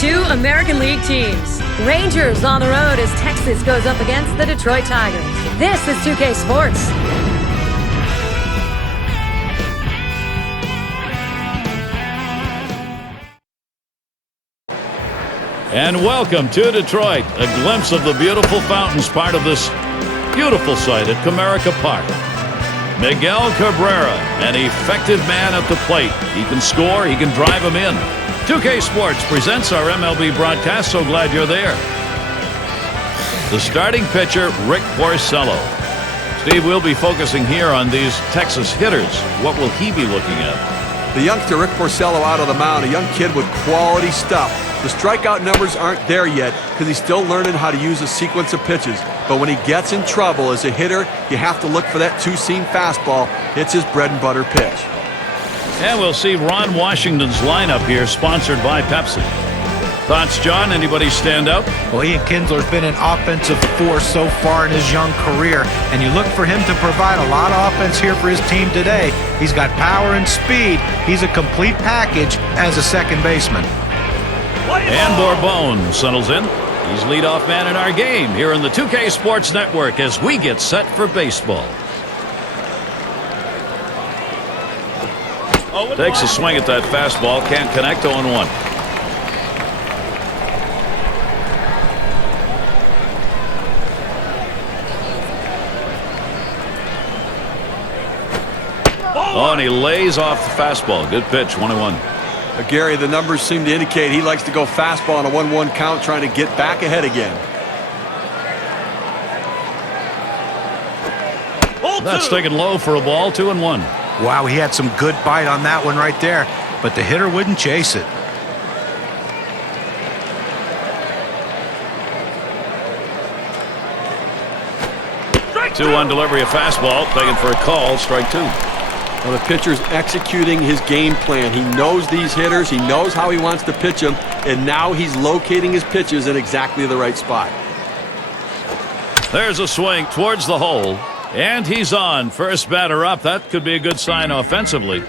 Two American League teams. Rangers on the road as Texas goes up against the Detroit Tigers. This is 2K Sports. And welcome to Detroit. A glimpse of the beautiful fountains, part of this beautiful site at Comerica Park. Miguel Cabrera, an effective man at the plate. He can score, he can drive them in. 2K Sports presents our MLB broadcast. So glad you're there. The starting pitcher, Rick Porcello. Steve, we'll be focusing here on these Texas hitters. What will he be looking at? The youngster Rick Porcello out on the mound, a young kid with quality stuff. The strikeout numbers aren't there yet because he's still learning how to use a sequence of pitches. But when he gets in trouble as a hitter, you have to look for that two-seam fastball. It's his bread and butter pitch. And we'll see Ron Washington's lineup here, sponsored by Pepsi. Thoughts, John? Anybody stand out? Well, Ian Kinsler's been an offensive force so far in his young career, and you look for him to provide a lot of offense here for his team today. He's got power and speed. He's a complete package as a second baseman. And Bourbon settles in. He's leadoff man in our game here in the 2K Sports Network as we get set for baseball. Takes a swing at that fastball. Can't connect. 0-1. Oh, and he lays off the fastball. Good pitch. 1-1. Gary, the numbers seem to indicate he likes to go fastball on a 1-1 count, trying to get back ahead again. That's taken low for a ball. 2-1. Wow, he had some good bite on that one right there, but the hitter wouldn't chase it. Strike 2 on delivery of fastball. Taken for a call. Strike 2. Well, the pitcher's executing his game plan. He knows these hitters. He knows how he wants to pitch them, and now he's locating his pitches in exactly the right spot. There's a swing towards the hole, and he's on. First batter up. That could be a good sign offensively.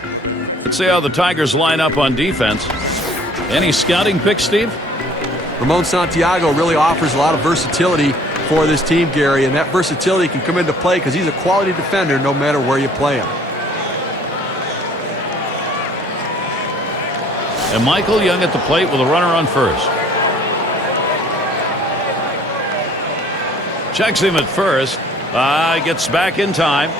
Let's see how the Tigers line up on defense. Any scouting picks, Steve? Ramon Santiago really offers a lot of versatility for this team, Gary, and that versatility can come into play because he's a quality defender no matter where you play him. And Michael Young at the plate with a runner on first. Checks him at first. Gets back in time.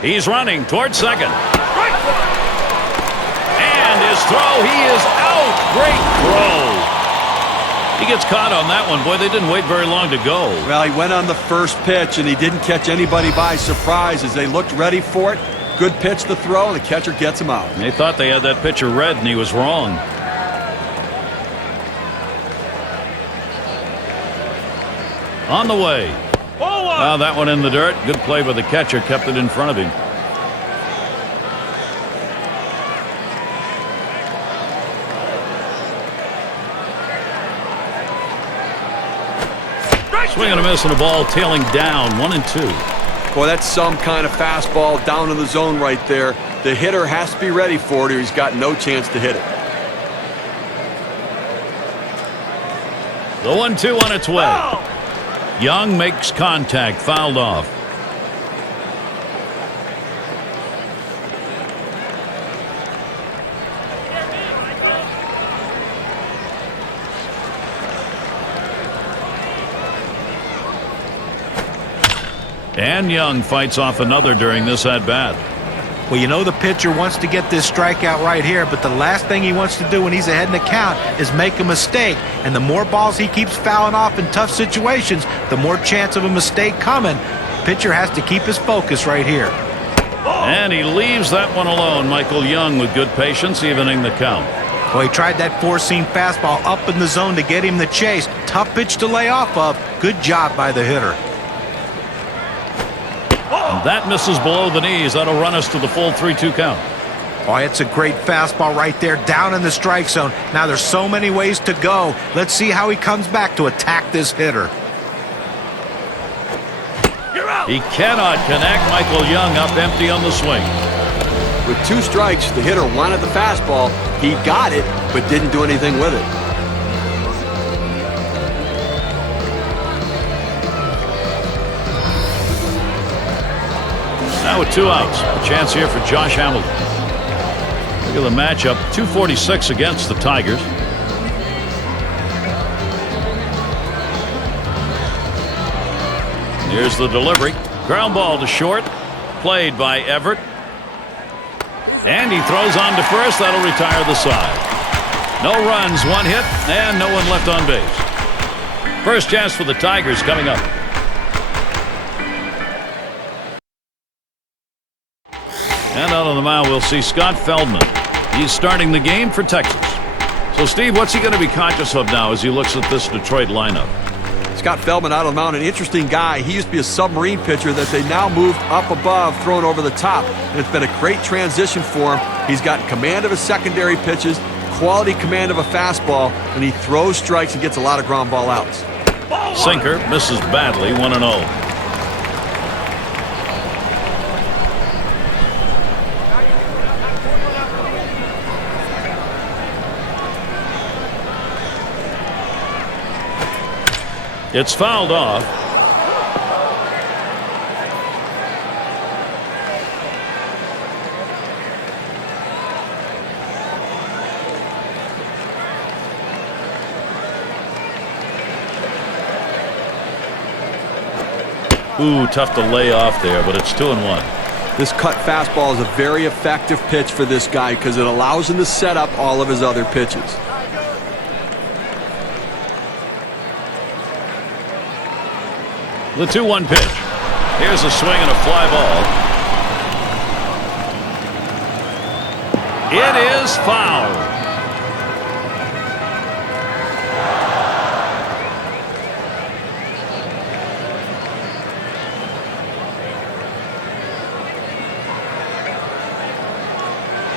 He's running towards second. And his throw, he is out. Great throw. He gets caught on that one. Boy, they didn't wait very long to go. Well, he went on the first pitch, and he didn't catch anybody by surprise as they looked ready for it. Good pitch to throw, and the catcher gets him out. They thought they had that pitcher read, and he was wrong. On the way. That one in the dirt. Good play by the catcher. Kept it in front of him. Swing and a miss and a ball tailing down. 1-2. Boy, that's some kind of fastball down in the zone right there. The hitter has to be ready for it or he's got no chance to hit it. The 1-2 on its way. Young makes contact. Fouled off. And Young fights off another during this at-bat. Well, you know the pitcher wants to get this strikeout right here, but the last thing he wants to do when he's ahead in the count is make a mistake. And the more balls he keeps fouling off in tough situations, the more chance of a mistake coming. Pitcher has to keep his focus right here. And he leaves that one alone. Michael Young with good patience, evening the count. Well, he tried that four-seam fastball up in the zone to get him the chase. Tough pitch to lay off of. Good job by the hitter. And that misses below the knees. That'll run us to the full 3-2 count. Oh, it's a great fastball right there down in the strike zone. Now there's so many ways to go. Let's see how he comes back to attack this hitter. He cannot connect. Michael Young up empty on the swing. With 2 strikes, the hitter wanted the fastball. He got it, but didn't do anything with it. Now with 2 outs, a chance here for Josh Hamilton. Look at the matchup, 246 against the Tigers. Here's the delivery. Ground ball to short. Played by Everett. And he throws on to first. That'll retire the side. No runs, 1 hit, and no one left on base. First chance for the Tigers coming up. And out on the mound, we'll see Scott Feldman. He's starting the game for Texas. So, Steve, what's he going to be conscious of now as he looks at this Detroit lineup? Scott Feldman out on the mound, an interesting guy. He used to be a submarine pitcher that they now moved up above, thrown over the top. And it's been a great transition for him. He's got command of his secondary pitches, quality command of a fastball, and he throws strikes and gets a lot of ground ball outs. Sinker misses badly, 1-0. It's fouled off. Ooh, tough to lay off there, but it's 2-1. This cut fastball is a very effective pitch for this guy because it allows him to set up all of his other pitches. The 2-1 pitch. Here's a swing and a fly ball. It is foul.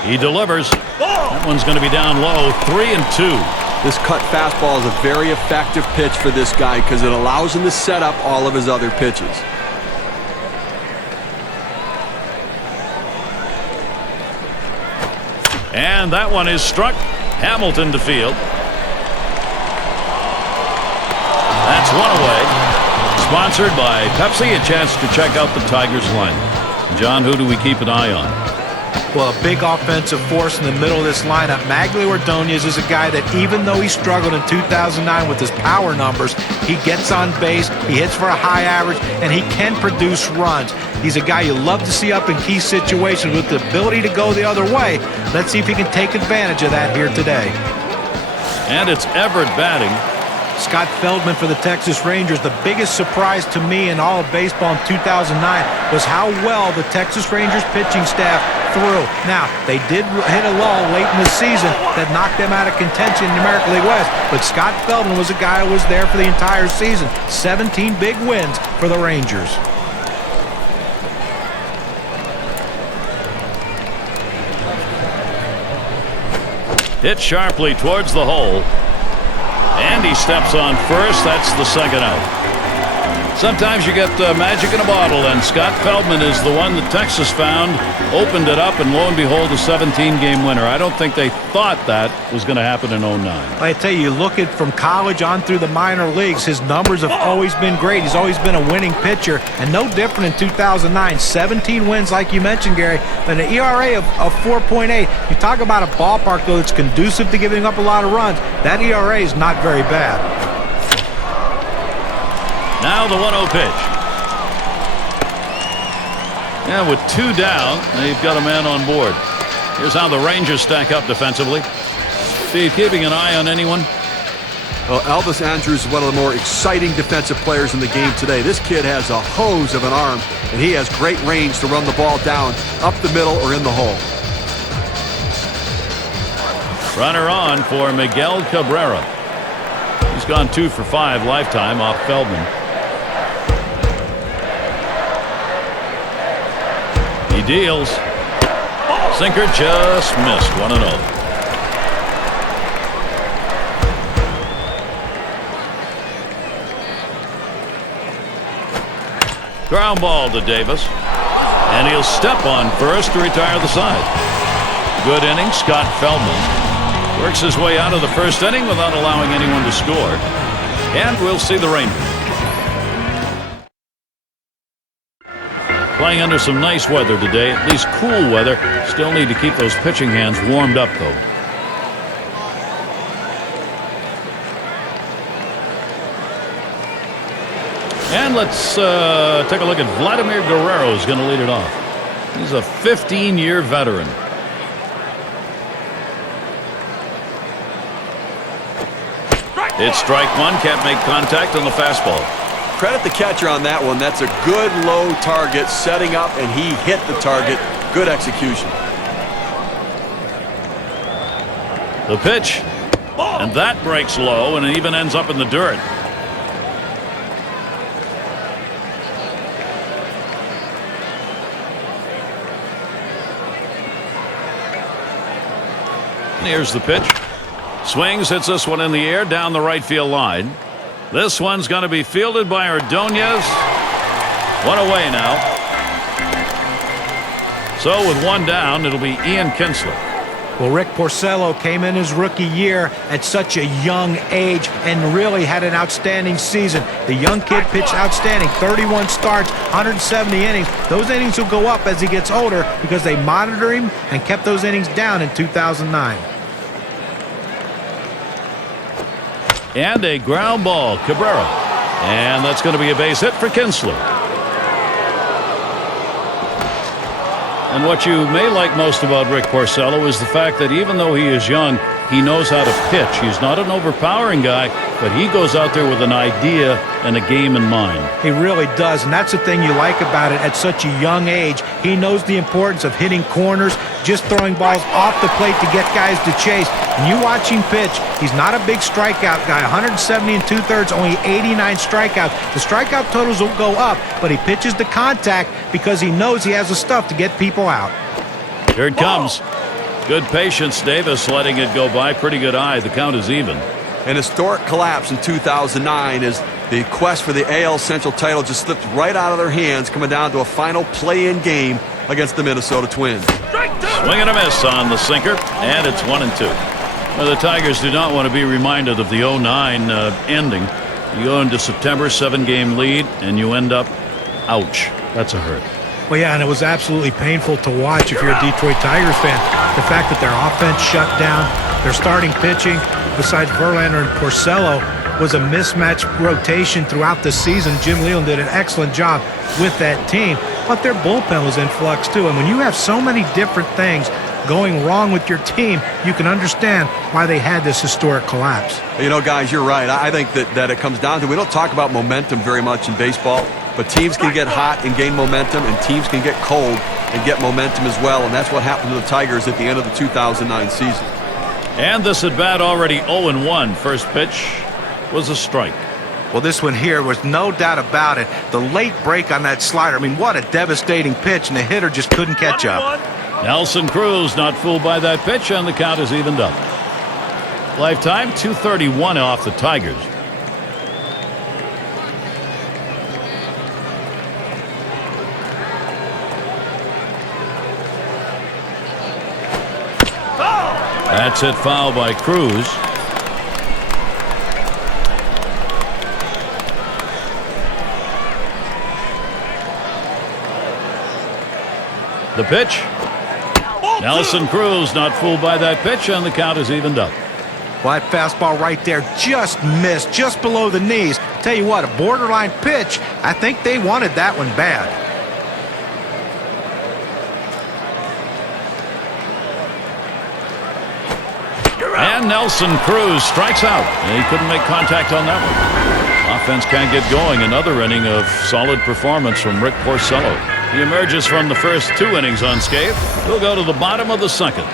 He delivers. That one's going to be down low. 3-2. This cut fastball is a very effective pitch for this guy because it allows him to set up all of his other pitches. And that one is struck. Hamilton to field. That's one away. Sponsored by Pepsi. A chance to check out the Tigers lineup. John, who do we keep an eye on? Well, a big offensive force in the middle of this lineup. Magglio Ordonez is a guy that even though he struggled in 2009 with his power numbers, he gets on base, he hits for a high average, and he can produce runs. He's a guy you love to see up in key situations with the ability to go the other way. Let's see if he can take advantage of that here today. And it's Everett batting. Scott Feldman for the Texas Rangers. The biggest surprise to me in all of baseball in 2009 was how well the Texas Rangers pitching staff threw. Now, they did hit a lull late in the season that knocked them out of contention in the American League West, but Scott Feldman was a guy who was there for the entire season. 17 big wins for the Rangers. Hit sharply towards the hole. And he steps on first. That's the second out. Sometimes you get magic in a bottle, and Scott Feldman is the one that Texas found, opened it up, and lo and behold, a 17-game winner. I don't think they thought that was going to happen in 09. I tell you, look at from college on through the minor leagues, his numbers have always been great. He's always been a winning pitcher, and no different in 2009. 17 wins, like you mentioned, Gary, and an ERA of 4.8. You talk about a ballpark, though, that's conducive to giving up a lot of runs. That ERA is not very bad. Now the 1-0 pitch. Yeah, with 2 down, they've got a man on board. Here's how the Rangers stack up defensively. Steve, keeping an eye on anyone? Well, Elvis Andrus is one of the more exciting defensive players in the game today. This kid has a hose of an arm, and he has great range to run the ball down, up the middle, or in the hole. Runner on for Miguel Cabrera. He's gone 2 for 5 lifetime off Feldman. He deals. Sinker just missed. 1-0. Ground ball to Davis. And he'll step on first to retire the side. Good inning, Scott Feldman. Works his way out of the first inning without allowing anyone to score. And we'll see the Rangers playing under some nice weather today, at least cool weather. Still need to keep those pitching hands warmed up, though. And let's take a look at Vladimir Guerrero, who's going to lead it off. He's a 15-year veteran. It's strike one. Can't make contact on the fastball. Credit the catcher on that one. That's a good low target, setting up, and he hit the target. Good execution. The pitch. And that breaks low, and it even ends up in the dirt. Here's the pitch. Swings, hits this one in the air down the right field line. This one's going to be fielded by Ordonez. One away now. So with one down, it'll be Ian Kinsler. Well, Rick Porcello came in his rookie year at such a young age and really had an outstanding season. The young kid pitched outstanding. 31 starts, 170 innings. Those innings will go up as he gets older because they monitor him and kept those innings down in 2009. And a ground ball, Cabrera. And that's going to be a base hit for Kinsler. And what you may like most about Rick Porcello is the fact that even though he is young, he knows how to pitch. He's not an overpowering guy, but he goes out there with an idea and a game in mind. He really does, and that's the thing you like about it. At such a young age, he knows the importance of hitting corners, just throwing balls off the plate to get guys to chase. When you watch him pitch, he's not a big strikeout guy. 170 2/3, only 89 strikeouts. The strikeout totals will go up, but he pitches to contact because he knows he has the stuff to get people out. Here it comes. Good patience. Davis letting it go by. Pretty good eye. The count is even. An historic collapse in 2009 as the quest for the AL Central title just slipped right out of their hands, coming down to a final play-in game against the Minnesota Twins. Swing and a miss on the sinker, and it's 1-2. Well, the Tigers do not want to be reminded of the 09 ending. You go into September, 7-game lead, and you end up, ouch, that's a hurt. Well, yeah, and it was absolutely painful to watch if you're a Detroit Tigers fan. The fact that their offense shut down, their starting pitching, besides Verlander and Porcello, was a mismatched rotation throughout the season. Jim Leland did an excellent job with that team, but their bullpen was in flux too. And when you have so many different things going wrong with your team, you can understand why they had this historic collapse. You know, guys, you're right. I think that it comes down to, we don't talk about momentum very much in baseball, but teams can get hot and gain momentum, and teams can get cold and get momentum as well, and that's what happened to the Tigers at the end of the 2009 season. And this at-bat already 0-1. First pitch was a strike. Well, this one here was no doubt about it. The late break on that slider, I mean, what a devastating pitch, and the hitter just couldn't catch up. Nelson Cruz not fooled by that pitch, and the count is evened up. Lifetime 231 off the Tigers. That's hit foul by Cruz. The pitch. Nelson Cruz not fooled by that pitch, and the count is evened up. Well, that fastball right there just missed, just below the knees. Tell you what, a borderline pitch. I think they wanted that one bad. And Nelson Cruz strikes out. He couldn't make contact on that one. Offense can't get going. Another inning of solid performance from Rick Porcello. He emerges from the first 2 innings unscathed. We'll go to the bottom of the second.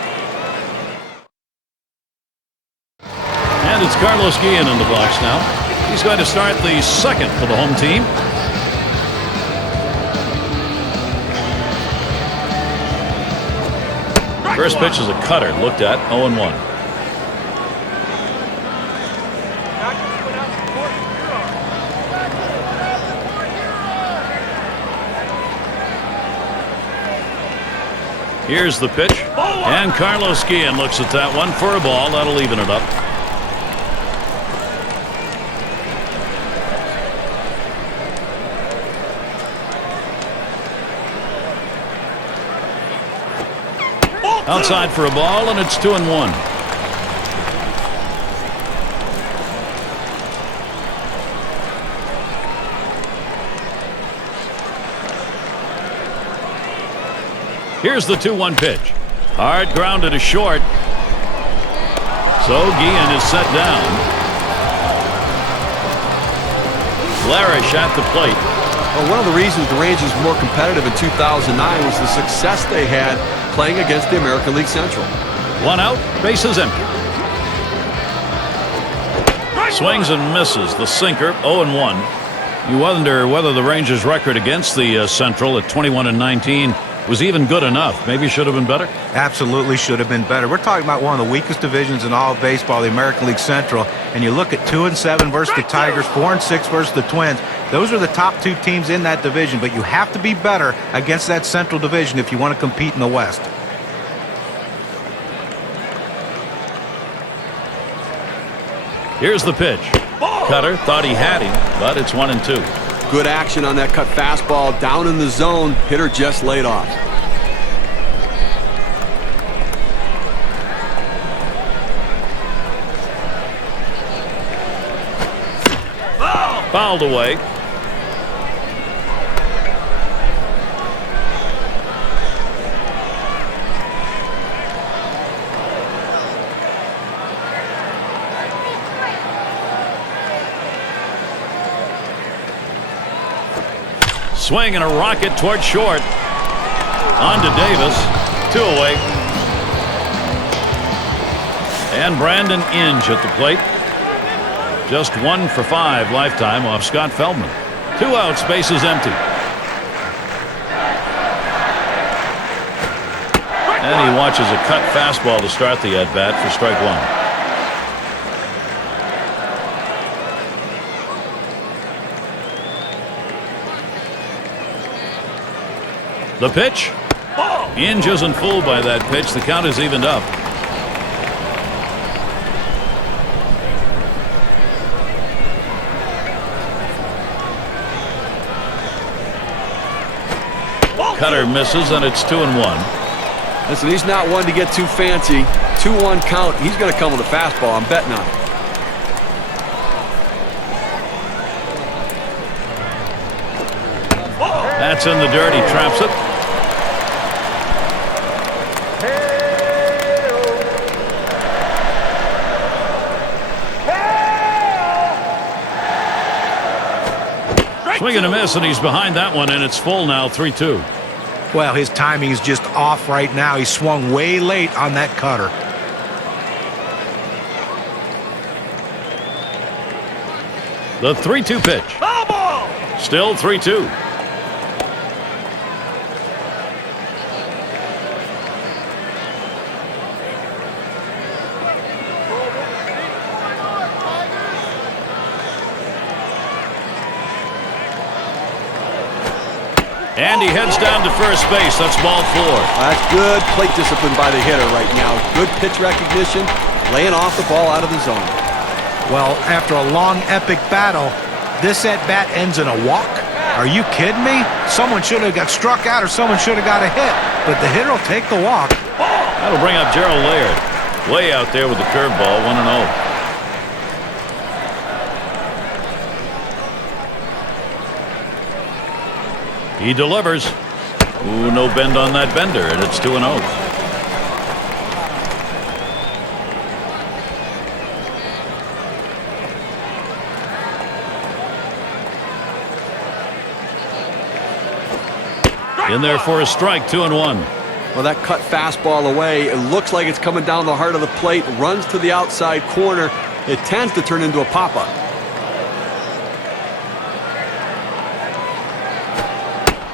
And it's Carlos Guillen in the box now. He's going to start the second for the home team. First pitch is a cutter. Looked at 0-1. Here's the pitch. And Carlos Guillen looks at that one for a ball. That'll even it up. Outside for a ball, and it's 2-1. Here's the 2-1 pitch. Hard grounded to short. So Guillen is set down. Larish at the plate. Well, one of the reasons the Rangers were more competitive in 2009 was the success they had playing against the American League Central. One out, bases empty. Swings and misses. The sinker, 0-1. You wonder whether the Rangers' record against the Central at 21-19 was even good enough. Maybe should have been better. Absolutely should have been better. We're talking about one of the weakest divisions in all of baseball, the American League Central, and you look at 2-7 versus the Tigers, 4-6 versus the Twins. Those are the top two teams in that division, but you have to be better against that Central division if you want to compete in the West. Here's the pitch. Cutter thought he had him, but it's 1-2. Good action on that cut fastball down in the zone. Hitter just laid off. Fouled away. Swing and a rocket toward short. On to Davis. 2 away. And Brandon Inge at the plate. Just 1 for 5 lifetime off Scott Feldman. 2 outs, bases empty. And he watches a cut fastball to start the at-bat for strike 1. The pitch. Inge isn't fooled by that pitch. The count is evened up. Cutter misses, and it's 2-1. Listen, he's not one to get too fancy. 2-1 count. He's going to come with a fastball. I'm betting on it. That's in the dirt. He traps it. Swing and a miss, and he's behind that one, and it's full now, 3-2. Well, his timing is just off right now. He swung way late on that cutter. The 3-2 pitch. Still 3-2. And he heads down to first base. That's ball 4. That's good plate discipline by the hitter right now. Good pitch recognition, laying off the ball out of the zone. Well, after a long, epic battle, this at-bat ends in a walk? Are you kidding me? Someone should have got struck out or someone should have got a hit, but the hitter will take the walk. That'll bring up Gerald Laird. Way out there with the curveball, 1-0. He delivers. Ooh, no bend on that bender, and it's 2-0. In there for a strike, 2-1. Well, that cut fastball away. It looks like it's coming down the heart of the plate. Runs to the outside corner. It tends to turn into a pop-up.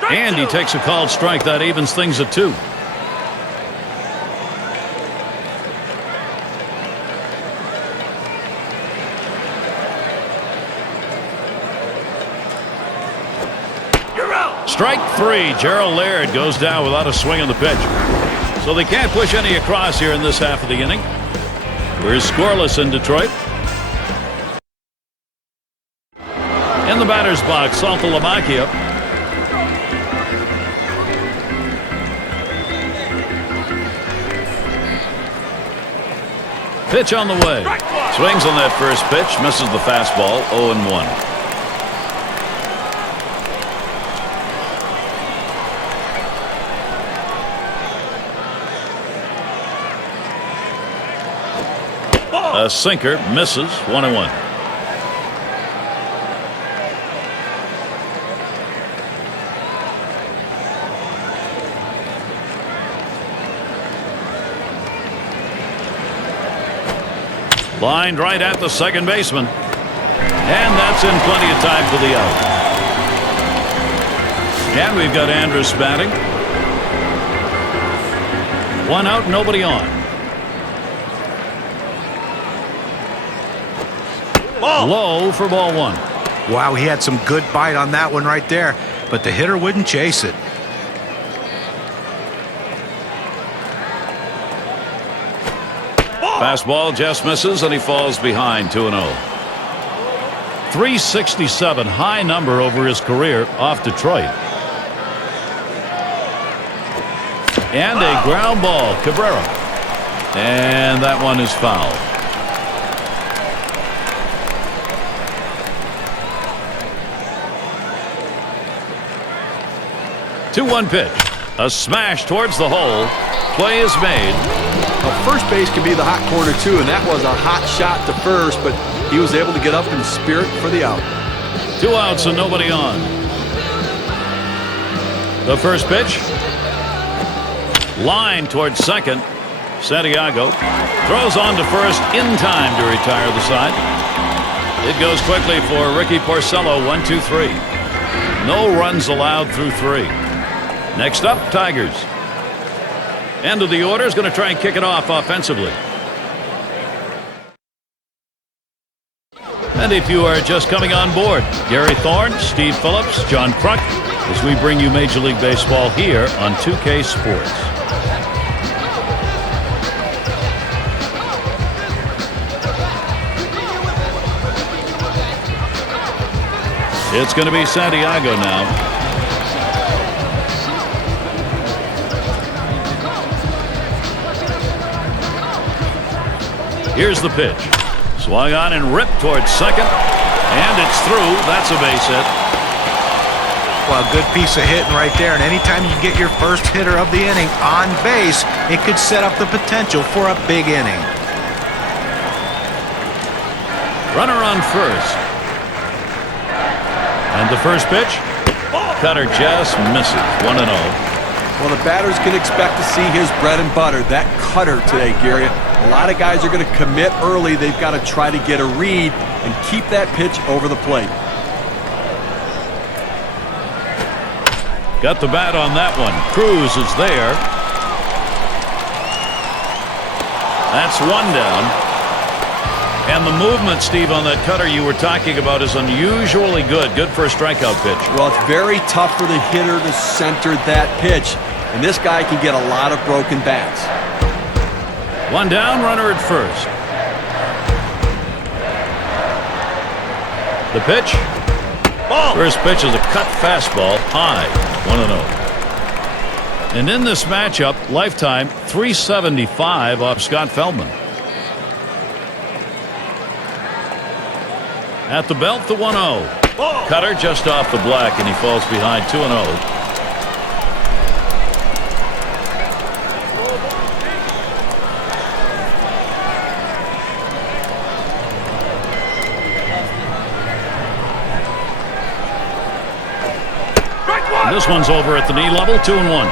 And he takes a called strike. That evens things at 2. Strike 3. Gerald Laird goes down without a swing on the pitch. So they can't push any across here in this half of the inning. We're scoreless in Detroit. In the batter's box, Sabathia. Pitch on the way. Swings on that first pitch, misses the fastball, 0-1. A sinker, misses, 1-1. Lined right at the second baseman. And that's in plenty of time for the out. And we've got Andrus batting. 1 out, nobody on. Low for ball 1. Wow, he had some good bite on that one right there, but the hitter wouldn't chase it. Fastball just misses, and he falls behind 2-0. 367, high number over his career off Detroit. And a ground ball, Cabrera. And that one is foul. Two-one pitch. A smash towards the hole. Play is made. Well, first base can be the hot corner too, and that was a hot shot to first, but he was able to get up in spirit for the out. 2 outs and nobody on. The first pitch. Line towards second. Santiago throws on to first in time to retire the side. It goes quickly for Ricky Porcello. 1-2-3. No runs allowed through 3. Next up, Tigers. End of the order is going to try and kick it off offensively. And if you are just coming on board, Gary Thorne, Steve Phillips, John Kruk, as we bring you Major League Baseball here on 2K Sports. It's going to be Santiago now. Here's the pitch. Swung on and ripped towards second. And it's through. That's a base hit. Well, good piece of hitting right there. And anytime you get your first hitter of the inning on base, it could set up the potential for a big inning. Runner on first. And the first pitch. Cutter just misses. 1-0. Well, the batters can expect to see his bread and butter, that cutter today, Gary. A lot of guys are going to commit early. They've got to try to get a read and keep that pitch over the plate. Got the bat on that one. Cruz is there. That's 1 down. And the movement, Steve, on that cutter you were talking about is unusually good. Good for a strikeout pitch. Well, it's very tough for the hitter to center that pitch. And this guy can get a lot of broken bats. 1 down, runner at first. The pitch. First pitch is a cut fastball, high, 1-0. And in this matchup, lifetime 375 off Scott Feldman. At the belt, the 1-0. Cutter just off the black, and he falls behind 2-0. This one's over at the knee level, 2-1.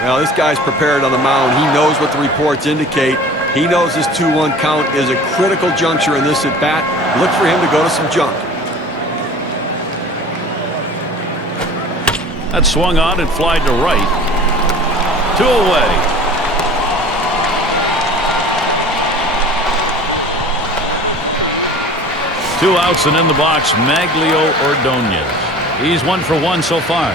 Well, this guy's prepared on the mound. He knows what the reports indicate. He knows this 2-1 count is a critical juncture in this at-bat. Look for him to go to some junk. That swung on and flied to right. 2 away. Two outs and in the box, Maglio Ordonez. He's 1 for 1 so far.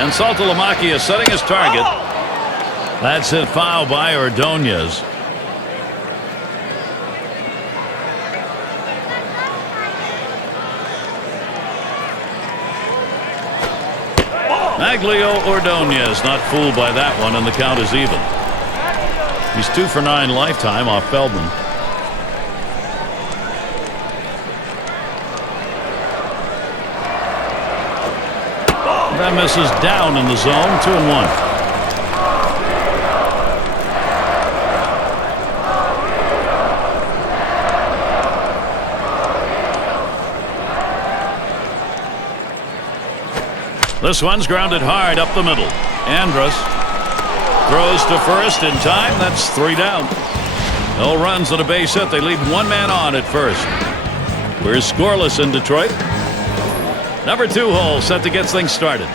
And Saltalamacchia is setting his target. That's hit foul by Ordonez. Maglio Ordonez not fooled by that one, and the count is even. He's 2 for 9 lifetime off Feldman. That misses down in the zone. 2-1. This one's grounded hard up the middle. Andrus throws to first in time. That's 3 down. No runs on a base hit. They leave 1 man on at first. We're scoreless in Detroit. Number 2 hole set to get things started.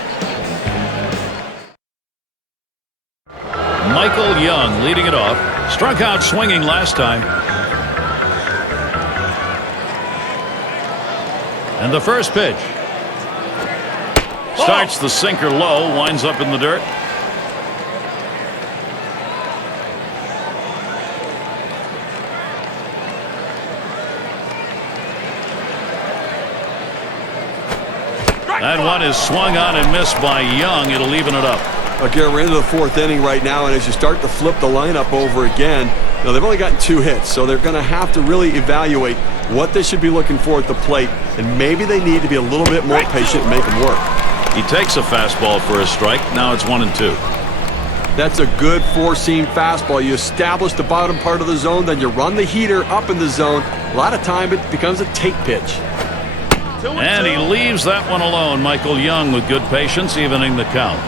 Michael Young leading it off. Struck out swinging last time. And the first pitch. Starts the sinker low, winds up in the dirt. That one is swung on and missed by Young. It'll even it up. Okay, we're into the 4th inning right now, and as you start to flip the lineup over again, they've only gotten 2 hits, so they're going to have to really evaluate what they should be looking for at the plate, and maybe they need to be a little bit more patient and make them work. He takes a fastball for a strike. Now it's 1-2. That's a good 4-seam fastball. You establish the bottom part of the zone, then you run the heater up in the zone. A lot of time it becomes a take pitch. And he leaves that one alone. Michael Young with good patience, evening the count.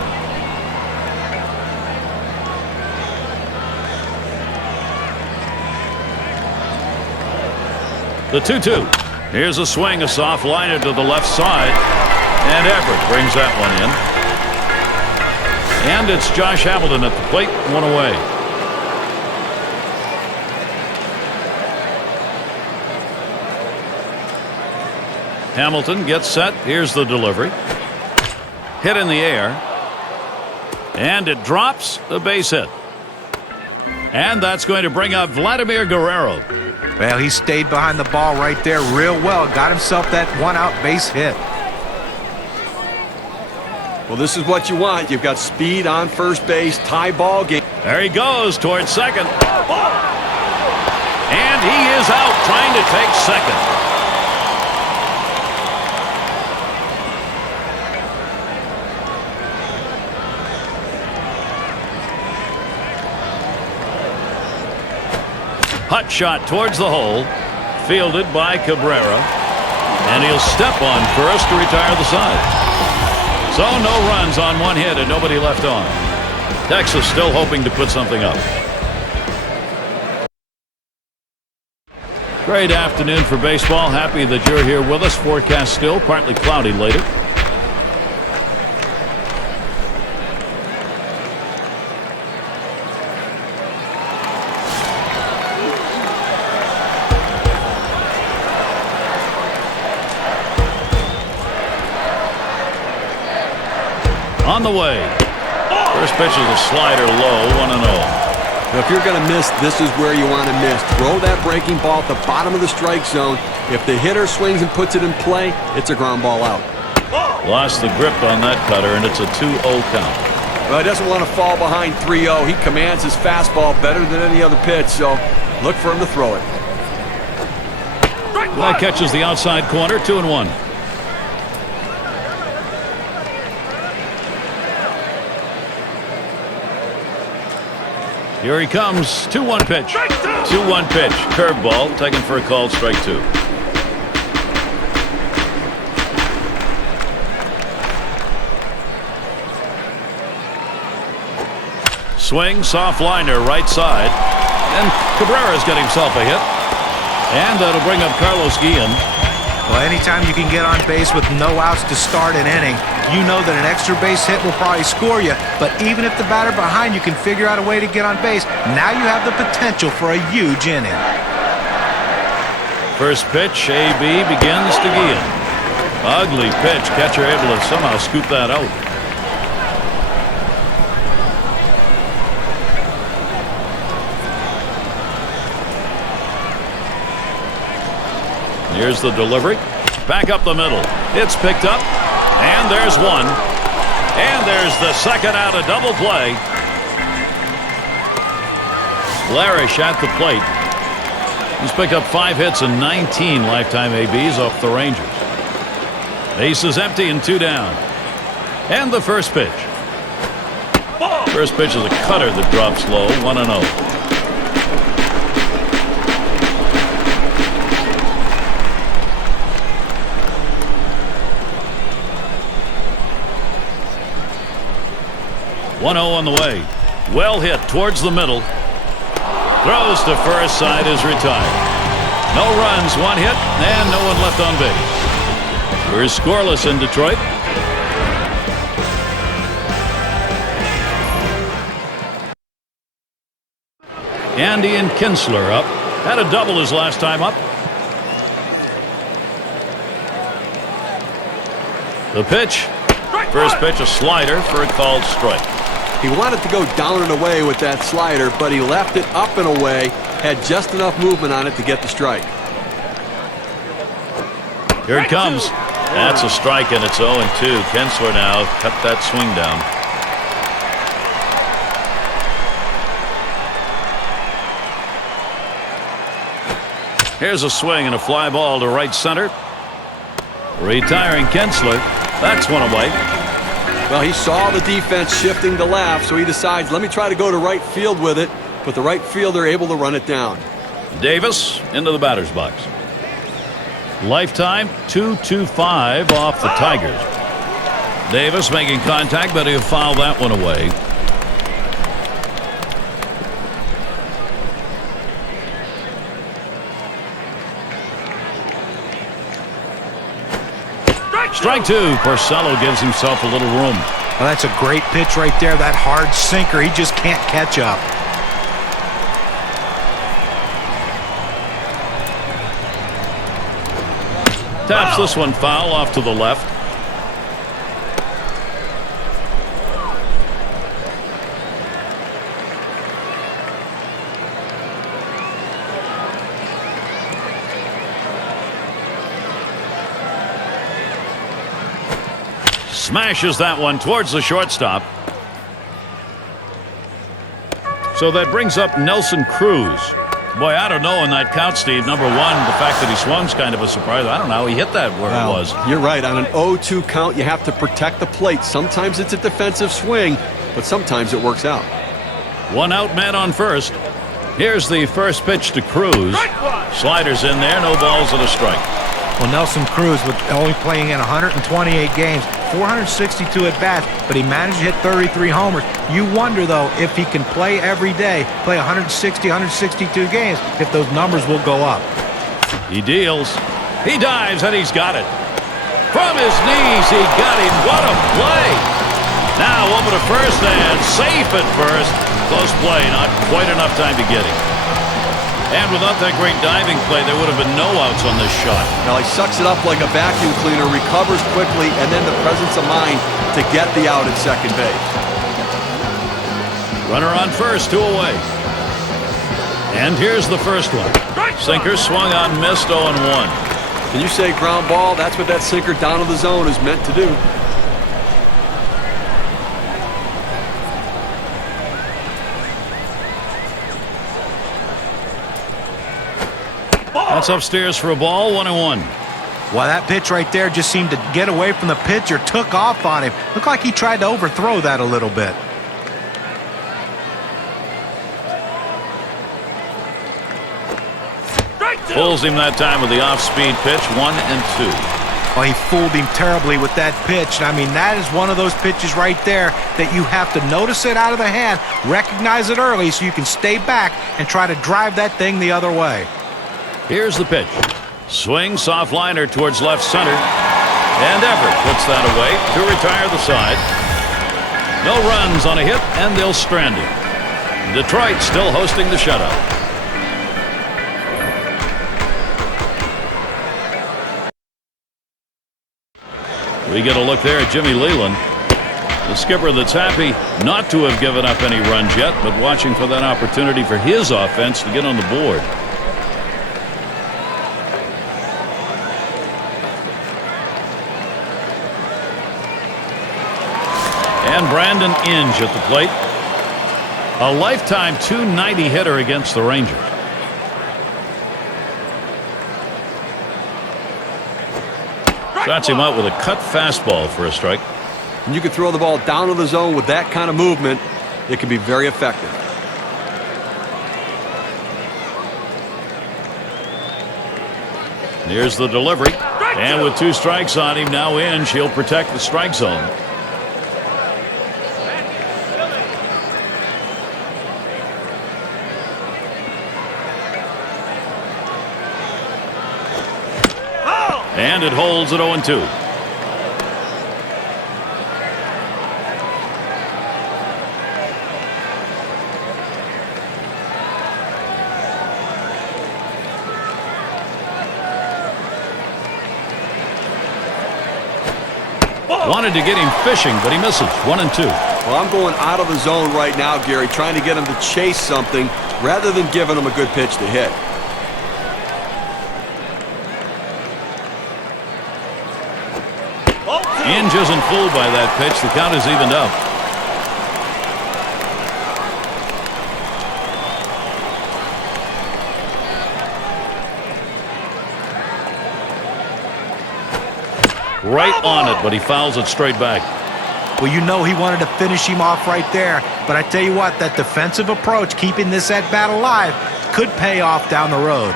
The 2-2. Here's a swing, a soft liner to the left side. And Everett brings that one in. And it's Josh Hamilton at the plate, 1 away. Hamilton gets set. Here's the delivery. Hit in the air. And it drops, the base hit. And that's going to bring up Vladimir Guerrero. Well, he stayed behind the ball right there real well. Got himself that 1-out base hit. Well, this is what you want. You've got speed on first base, tie ball game. There he goes towards second. And he is out trying to take second. Hot shot towards the hole. Fielded by Cabrera. And he'll step on first to retire the side. So no runs on 1 hit and nobody left on. Texas still hoping to put something up. Great afternoon for baseball. Happy that you're here with us. Forecast still partly cloudy later. On the way. First pitch is a slider low, 1-0. Now, if you're going to miss, this is where you want to miss. Throw that breaking ball at the bottom of the strike zone. If the hitter swings and puts it in play, it's a ground ball out. Lost the grip on that cutter, and it's a 2-0 count. Well, he doesn't want to fall behind 3-0. He commands his fastball better than any other pitch, so look for him to throw it. That catches the outside corner, 2-1. Here he comes. 2-1 pitch. 2-1 pitch. Curveball taken for a called strike 2. Swing, soft liner, right side. And Cabrera's got himself a hit. And that'll bring up Carlos Guillen. Well, anytime you can get on base with no outs to start an inning, you know that an extra base hit will probably score you. But even if the batter behind you can figure out a way to get on base, now you have the potential for a huge inning. First pitch, AB begins to Guillen. Ugly pitch. Catcher able to somehow scoop that out. Here's the delivery. Back up the middle. It's picked up. And there's one. And there's the second out of double play. Blarish at the plate. He's picked up 5 hits and 19 lifetime ABs off the Rangers. Base is empty and 2 down. And the first pitch. First pitch is a cutter that drops low, 1-0. On the way. Well hit towards the middle. Throws to first, side is retired. No runs, 1 hit, and no one left on base. We're scoreless in Detroit. Andy and Kinsler up. Had a double his last time up. The pitch. First pitch, a slider for a called strike. He wanted to go down and away with that slider, but he left it up and away, had just enough movement on it to get the strike. Here it comes. That's a strike, and it's 0-2. Kinsler now cut that swing down. Here's a swing and a fly ball to right center. Retiring Kinsler. That's one away. Well, he saw the defense shifting to left, so he decides, let me try to go to right field with it, but the right fielder able to run it down. Davis into the batter's box. Lifetime 225 off the Tigers. Davis making contact, but he'll foul that one away. Strike 2. Porcello gives himself a little room. Well, that's a great pitch right there. That hard sinker. He just can't catch up. Taps this one foul off to the left. Smashes that one towards the shortstop. So that brings up Nelson Cruz. Boy, I don't know on that count, Steve. Number one, the fact that he swung's kind of a surprise. I don't know how he hit that where it was. You're right. On an 0-2 count, you have to protect the plate. Sometimes it's a defensive swing, but sometimes it works out. 1 out, man on first. Here's the first pitch to Cruz. Sliders in there, no balls and a strike. Well, Nelson Cruz, with only playing in 128 games, 462 at-bats, but he managed to hit 33 homers. You wonder, though, if he can play every day, play 160, 162 games, if those numbers will go up. He deals. He dives, and he's got it. From his knees, he got him. What a play. Now over to first, and safe at first. Close play, not quite enough time to get him. And without that great diving play, there would have been no outs on this shot. Now he sucks it up like a vacuum cleaner, recovers quickly, and then the presence of mind to get the out at second base. Runner on first, 2 away. And here's the first one. Sinker swung on, missed, 0-1. Can you say ground ball? That's what that sinker down to the zone is meant to do. That's upstairs for a ball, 1-1. Well, that pitch right there just seemed to get away from the pitcher, took off on him. Looked like he tried to overthrow that a little bit. Pulls him that time with the off-speed pitch, 1-2. Well, he fooled him terribly with that pitch. I mean, that is one of those pitches right there that you have to notice it out of the hand, recognize it early so you can stay back and try to drive that thing the other way. Here's the pitch. Swing, soft liner towards left center. And Everett puts that away to retire the side. No runs on a hit, and they'll strand him. Detroit still hosting the shutout. We get a look there at Jimmy Leland. The skipper that's happy not to have given up any runs yet, but watching for that opportunity for his offense to get on the board. Brandon Inge at the plate. A lifetime .290 hitter against the Rangers. Shots him out with a cut fastball for a strike. And you can throw the ball down to the zone with that kind of movement. It can be very effective. Here's the delivery. And with 2 strikes on him, now Inge, he'll protect the strike zone. And it holds at 0-2. Wanted to get him fishing, but he misses. 1-2. Well, I'm going out of the zone right now, Gary, trying to get him to chase something rather than giving him a good pitch to hit. Inge isn't fooled by that pitch. The count is evened up. Right on it, but he fouls it straight back. Well, you know he wanted to finish him off right there. But I tell you what, that defensive approach, keeping this at-bat alive, could pay off down the road.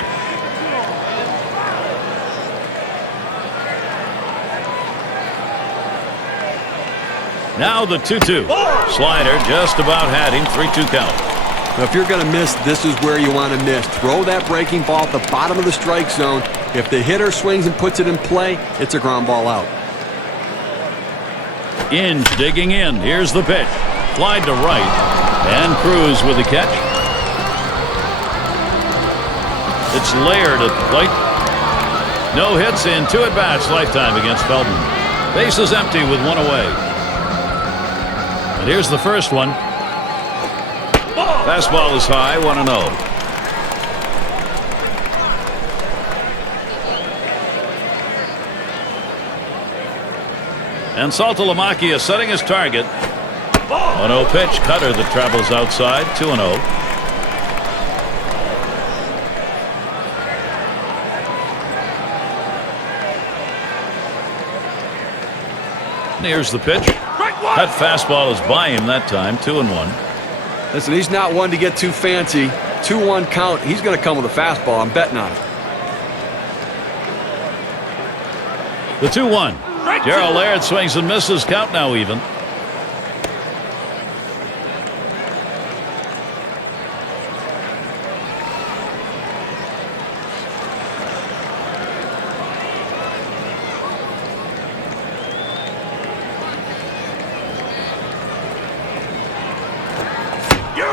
Now the 2-2. Slider just about had him. 3-2 count. Now, if you're going to miss, this is where you want to miss. Throw that breaking ball at the bottom of the strike zone. If the hitter swings and puts it in play, it's a ground ball out. Inge digging in. Here's the pitch. Slide to right. And Cruz with the catch. It's Laird at the plate. No hits in 2 at-bats lifetime against Feldman. Bases empty with 1 away. And here's the first one. Fastball is high, 1-0. And Saltalamacchia setting his target. 1-0 pitch, cutter that travels outside, 2-0. And here's the pitch. That fastball is by him that time, 2-1. Listen, he's not one to get too fancy. 2-1 count. He's going to come with a fastball. I'm betting on it. The 2-1. Gerald Laird swings and misses. Count now even.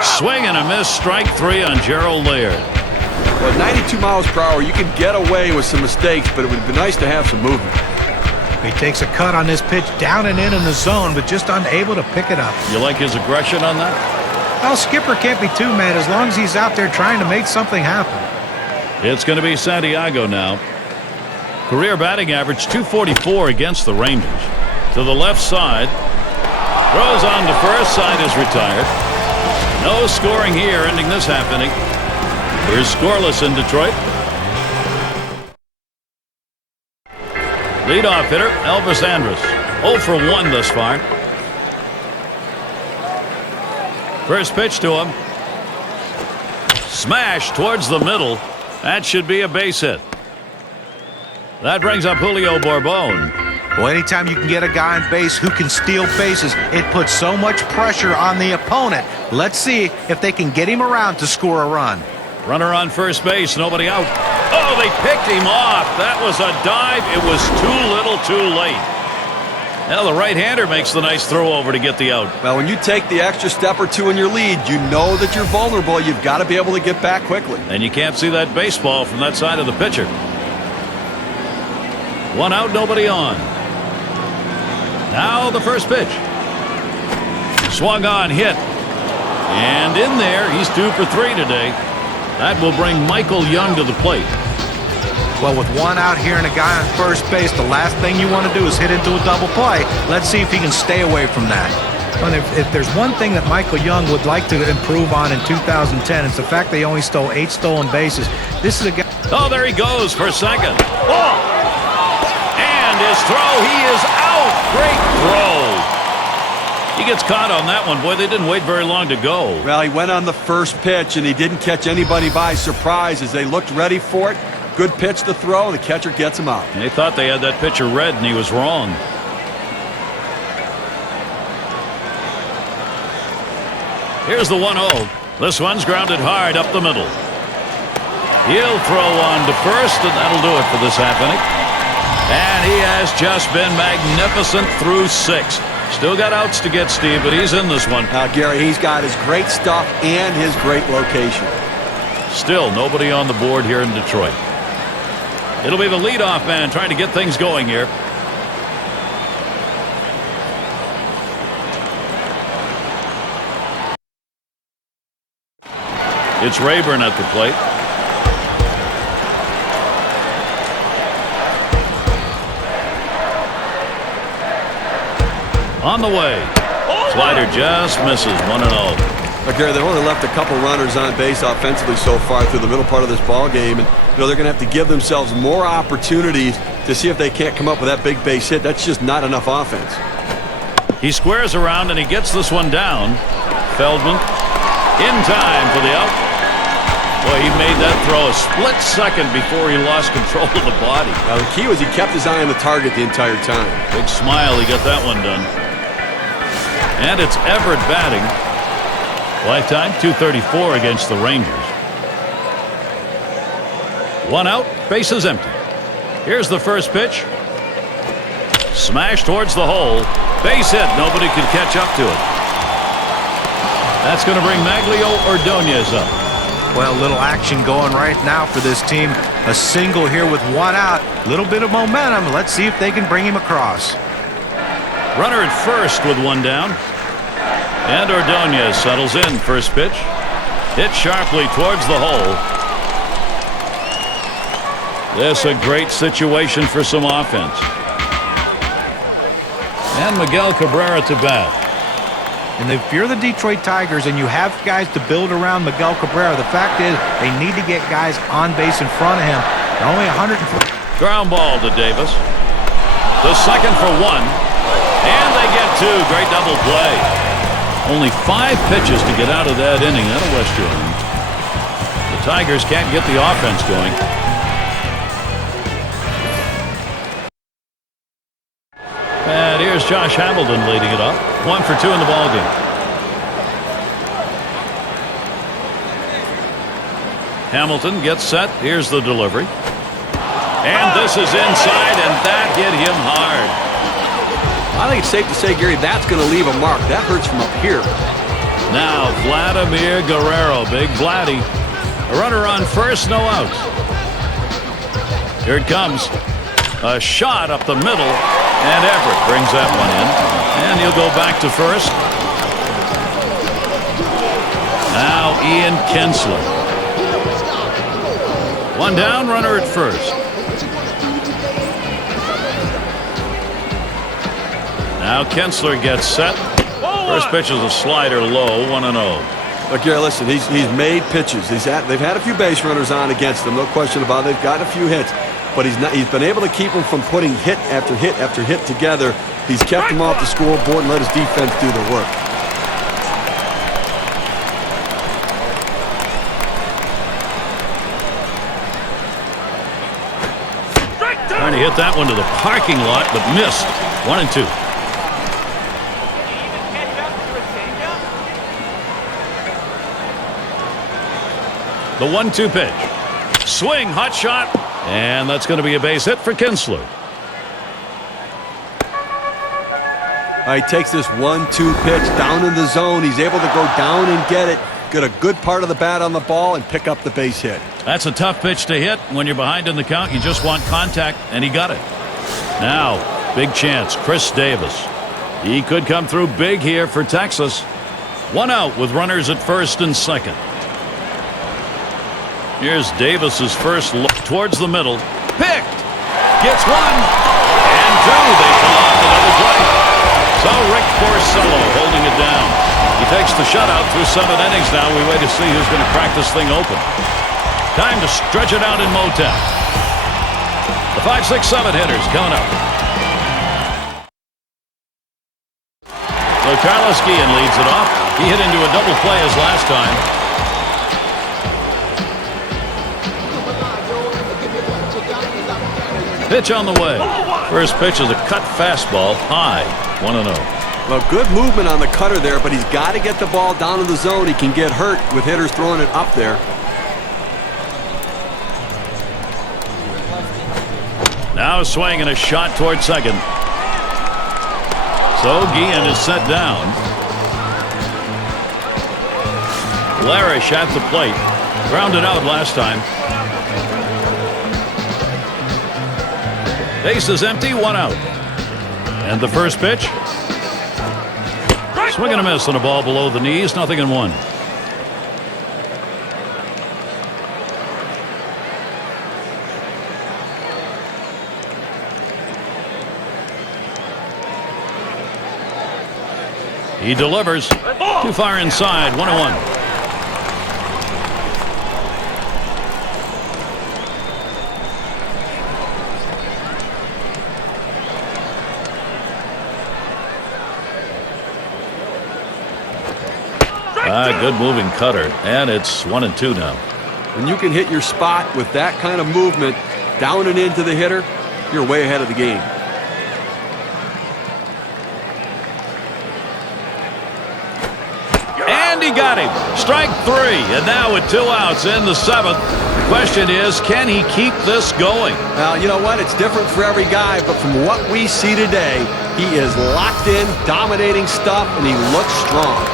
Swing and a miss. Strike 3 on Gerald Laird. Well, 92 miles per hour, you can get away with some mistakes, but it would be nice to have some movement. He takes a cut on this pitch down and in the zone, but just unable to pick it up. You like his aggression on that? Well, Skipper can't be too mad as long as he's out there trying to make something happen. It's going to be Santiago now. Career batting average .244 against the Rangers. To the left side. Throws on to first. Side is retired. No scoring here, ending this half inning. We're scoreless in Detroit. Leadoff hitter, Elvis Andrus. 0 for 1 thus far. First pitch to him. Smash towards the middle. That should be a base hit. That brings up Julio Borbon. Well, anytime you can get a guy on base who can steal bases, it puts so much pressure on the opponent. Let's see if they can get him around to score a run. Runner on first base, nobody out. Oh, they picked him off. That was a dive. It was too little, too late. Now the right-hander makes the nice throw over to get the out. Well, when you take the extra step or two in your lead, you know that you're vulnerable. You've got to be able to get back quickly. And you can't see that baseball from that side of the pitcher. 1 out, nobody on. Now the first pitch. Swung on, hit. And in there, he's 2 for 3 today. That will bring Michael Young to the plate. Well, with 1 out here and a guy on first base, the last thing you want to do is hit into a double play. Let's see if he can stay away from that. And if there's one thing that Michael Young would like to improve on in 2010, it's the fact they only stole 8 stolen bases. This is a guy. Oh, there he goes for second. Oh! And his throw, he is out. Great throw. He gets caught on that one. Boy, they didn't wait very long to go. Well, he went on the first pitch, and he didn't catch anybody by surprise as they looked ready for it. Good pitch to throw. The catcher gets him out. And they thought they had that pitcher read, and he was wrong. Here's the 1-0. This one's grounded hard up the middle. He'll throw on to first, and that'll do it for this half inning. And he has just been magnificent through 6. Still got outs to get, Steve, but he's in this one. Now, Gary, he's got his great stuff and his great location. Still nobody on the board here in Detroit. It'll be the leadoff man trying to get things going here. It's Rayburn at the plate. On the way. Slider just misses. 1-0. But Gary, they've only left a couple runners on base offensively so far through the middle part of this ball game, and they're going to have to give themselves more opportunities to see if they can't come up with that big base hit. That's just not enough offense. He squares around and he gets this one down. Feldman in time for the out. Boy, he made that throw a split second before he lost control of the body. Now, the key was he kept his eye on the target the entire time. Big smile, he got that one done. And it's Everett batting. Lifetime .234 against the Rangers. 1 out, bases empty. Here's the first pitch. Smash towards the hole. Base hit, nobody could catch up to it. That's going to bring Maglio Ordonez up. Well, little action going right now for this team. A single here with 1 out. Little bit of momentum. Let's see if they can bring him across. Runner at first with 1 down. And Ordonez settles in. First pitch. Hit sharply towards the hole. This a great situation for some offense. And Miguel Cabrera to bat. And if you're the Detroit Tigers and you have guys to build around Miguel Cabrera, the fact is they need to get guys on base in front of him. And only 140. Ground ball to Davis. The second for 1. And they get 2. Great double play. Only 5 pitches to get out of that inning. That'll rest your arm. The Tigers can't get the offense going. And here's Josh Hamilton leading it up. 1 for 2 in the ballgame. Hamilton gets set. Here's the delivery. And this is inside, and that hit him hard. I think it's safe to say, Gary, that's going to leave a mark. That hurts from up here. Now, Vladimir Guerrero. Big Vladdy. A runner on first, no outs. Here it comes. A shot up the middle. And Everett brings that one in. And he'll go back to first. Now Ian Kinsler. 1 down, runner at first. Now Kinsler gets set. First pitch is a slider low, 1-0. Look, Gary, listen, he's made pitches. They've had a few base runners on against him, no question about it. They've got a few hits. But he's been able to keep them from putting hit after hit after hit together. He's kept them off the scoreboard and let his defense do the work. Trying to hit that one to the parking lot, but missed. 1-2. The 1-2 pitch. Swing, hot shot. And that's going to be a base hit for Kinsler. He takes this 1-2 pitch down in the zone. He's able to go down and get it. Get a good part of the bat on the ball and pick up the base hit. That's a tough pitch to hit. When you're behind in the count, you just want contact, and he got it. Now, big chance, Chris Davis. He could come through big here for Texas. 1 out with runners at first and second. Here's Davis's first look towards the middle. Picked. Gets 1 and 2. They pull off the double play. So Rick Porcello holding it down. He takes the shutout through 7 innings now. We wait to see who's going to crack this thing open. Time to stretch it out in Motown. The 5, 6, 7 hitters coming up. So Carlos Guillen leads it off. He hit into a double play as last time. Pitch on the way. First pitch is a cut fastball high. 1-0. Well, good movement on the cutter there, but he's got to get the ball down in the zone. He can get hurt with hitters throwing it up there. Now a swing and a shot toward second. So Guillen is set down. Larish at the plate. Grounded out last time. Base is empty, 1 out. And the first pitch. Swing and a miss on a ball below the knees, 0-1. He delivers. Too far inside, 1-1. Good moving cutter, and it's 1-2 now. When you can hit your spot with that kind of movement down and into the hitter, you're way ahead of the game. And he got him. Strike 3, and now with 2 outs in the 7th. The question is, can he keep this going? Well, you know what? It's different for every guy, but from what we see today, he is locked in, dominating stuff, and he looks strong.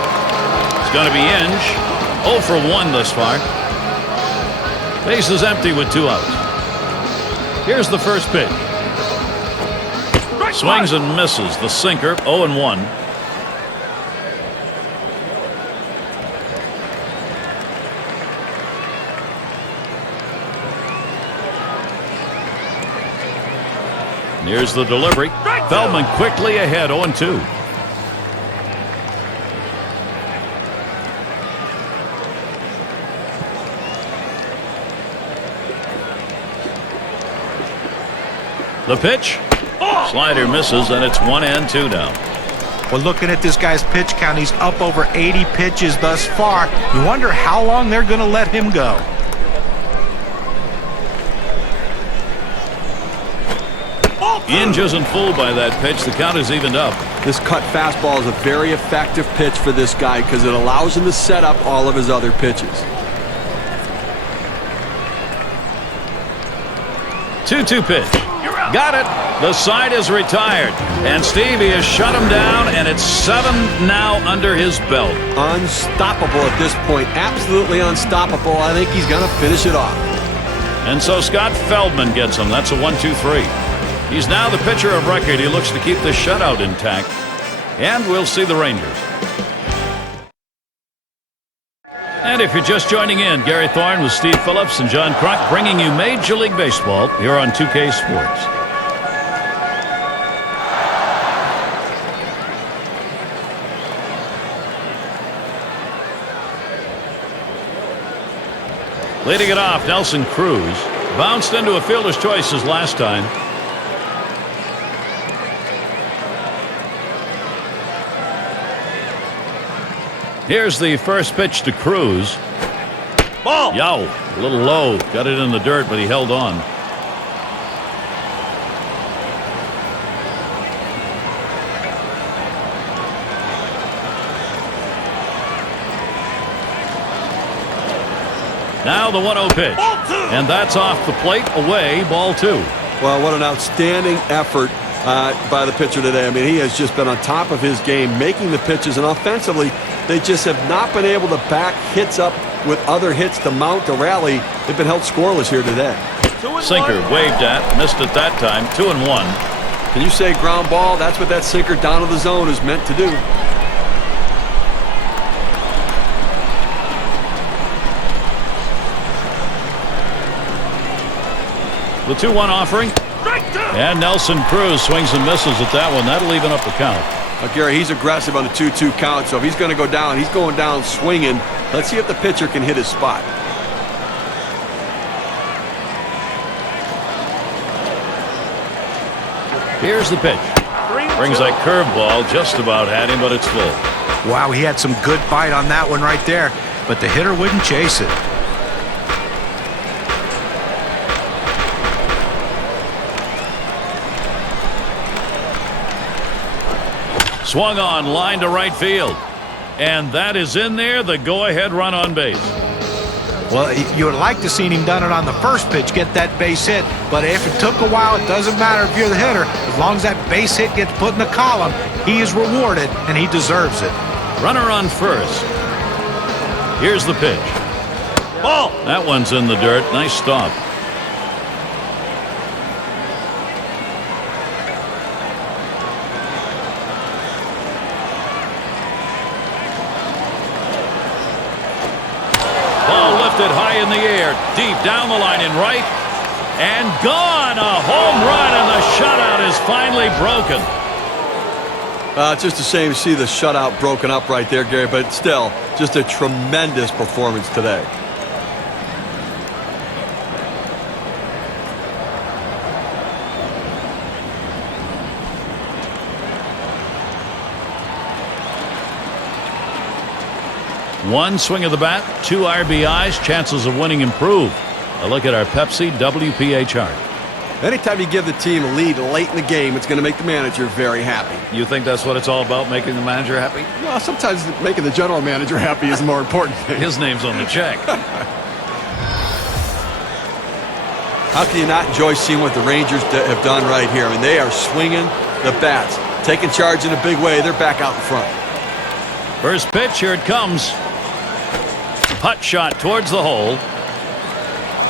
Going to be Inge. 0 for 1 thus far. Base is empty with 2 outs. Here's the first pitch. Swings and misses. The sinker, 0-1. Here's the delivery. Feldman quickly ahead, 0-2. The pitch. Slider misses, and it's 1-2 now. Well, looking at this guy's pitch count, he's up over 80 pitches thus far. You wonder how long they're going to let him go. Inge isn't fooled by that pitch. The count is evened up. This cut fastball is a very effective pitch for this guy because it allows him to set up all of his other pitches. 2-2 pitch. Got it. The side is retired. And Stevie has shut him down, and it's 7 now under his belt. Unstoppable at this point. Absolutely unstoppable. I think he's going to finish it off. And so Scott Feldman gets him. That's a 1-2-3. He's now the pitcher of record. He looks to keep the shutout intact. And we'll see the Rangers. And if you're just joining in, Gary Thorne with Steve Phillips and John Kruk bringing you Major League Baseball here on 2K Sports. Leading it off, Nelson Cruz. Bounced into a fielder's choices last time. Here's the first pitch to Cruz. Ball. Yow, a little low. Got it in the dirt, but he held on. Now the 1-0 pitch. And that's off the plate, away, ball 2. Well, what an outstanding effort by the pitcher today. I mean, he has just been on top of his game, making the pitches, and offensively, they just have not been able to back hits up with other hits to mount the rally. They've been held scoreless here today. Sinker waved at, missed it that time, 2-1. Can you say ground ball? That's what that sinker down to the zone is meant to do. The 2-1 offering. And Nelson Cruz swings and misses at that one. That'll even up the count. Gary, he's aggressive on the 2-2 count, so if he's going to go down, he's going down swinging. Let's see if the pitcher can hit his spot. Here's the pitch. Brings that curveball, just about had him, but it's full. Wow, he had some good bite on that one right there, but the hitter wouldn't chase it. Swung on, line to right field. And that is in there, the go-ahead run on base. Well, you would like to see him done it on the first pitch, get that base hit. But if it took a while, it doesn't matter if you're the hitter. As long as that base hit gets put in the column, he is rewarded, and he deserves it. Runner on first. Here's the pitch. Ball! That one's in the dirt. Nice stop. High in the air, deep down the line in right, and gone. A home run, and the shutout is finally broken. It's just a shame to see the shutout broken up right there, Gary, but still, just a tremendous performance today. One swing of the bat, 2 RBIs, chances of winning improve. A look at our Pepsi WPA chart. Anytime you give the team a lead late in the game, it's going to make the manager very happy. You think that's what it's all about, making the manager happy? Well, sometimes making the general manager happy is the more important thing. His name's on the check. How can you not enjoy seeing what the Rangers have done right here? I mean, they are swinging the bats, taking charge in a big way. They're back out in front. First pitch, here it comes. Hut shot towards the hole.